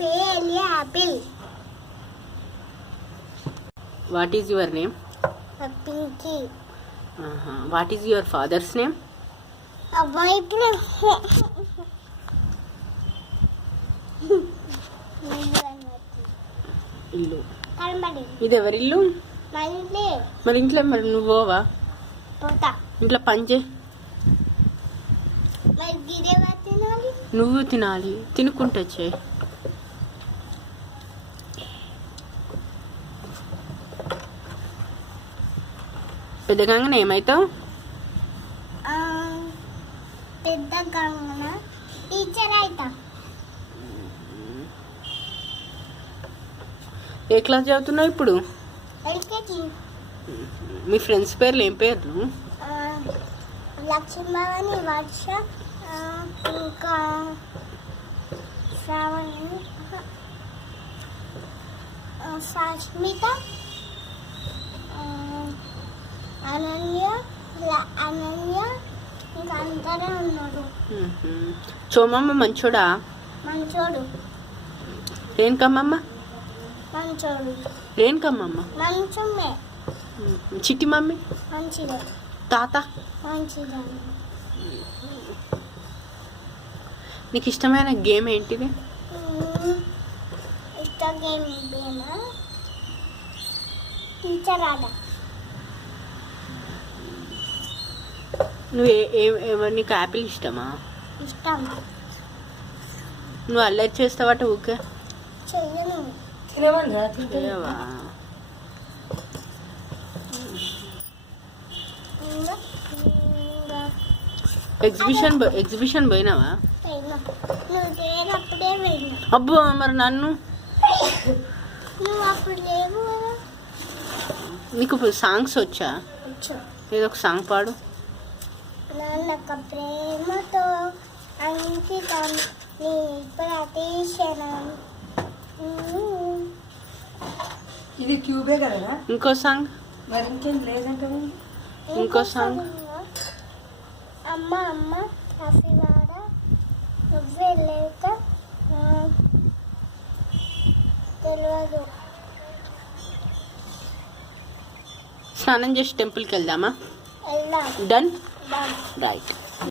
apple. What is your name? Pinky. What is your father's name? A white. ఇల్లు. కనబడి. ఇది ఎవరి ఇల్లు? మా ఇంట్లో. మరి ఇంట్లో మరి నువ్వు పోవా? పోతా. ఇంట్లో పని చేయి. మరి గిరేవా తినాలి? నువ్వు తినాలి. తినుకుంటూ చేయి. పెద్దగానే ఏమవుతావు? పెద్దగా టీచర్ అవుతా. ఏ క్లాస్ చదువుతున్నావు ఇప్పుడు? ఎల్కేజీ. మీ ఫ్రెండ్స్ పేర్లు ఏం పేర్లు? లక్ష్మీభవాని, వర్ష, ఇంకా శ్రావణి, సాష్మిత, అనన్య, ఇంకా అందరూ ఉన్నారు. చోమమ్మ మంచోడా? మంచోడు. రేణుకమ్మమ్మ? మంచోడు. రేణుకమ్మమ్మ మంచమే. చిట్టి మమ్మీ? మంచిదే. తాత? మంచిదే. నీకు ఇష్టమైన గేమ్ ఏంటిది? ఇష్ట గేమ్ టీచర్ ఆట. నువ్వు నీకు యాపిల్ ఇష్టమా? ఇష్టం. నువ్వు అల్లరి చేస్తావట ఊకే? చెయ్యను. చేయవా? ఎగ్జిబిషన్ పోయినావా? నువ్వు చేయనప్పుడే పోయినా. అబ్బో మరి నన్ను? నువ్వు అప్పుడు లేవు కదా. నీకు సాంగ్స్ వచ్చా? ఏదో ఒక సాంగ్ పాడు. నాన్నక ప్రేమతో అంకితం నీ ప్రతిక్షణం. ఇది క్యూబే కదా. ఇంకో సాంగ్. మరి ఇంకేం లేదంటే ఇంకో సాంగ్. అమ్మ అమ్మ కాఫీవాడ నువ్వే లేక తెలియదు. స్నానం చేసి టెంపుల్కి వెళ్దామా? వెళ్దాం. డన్. డన్. రైట్.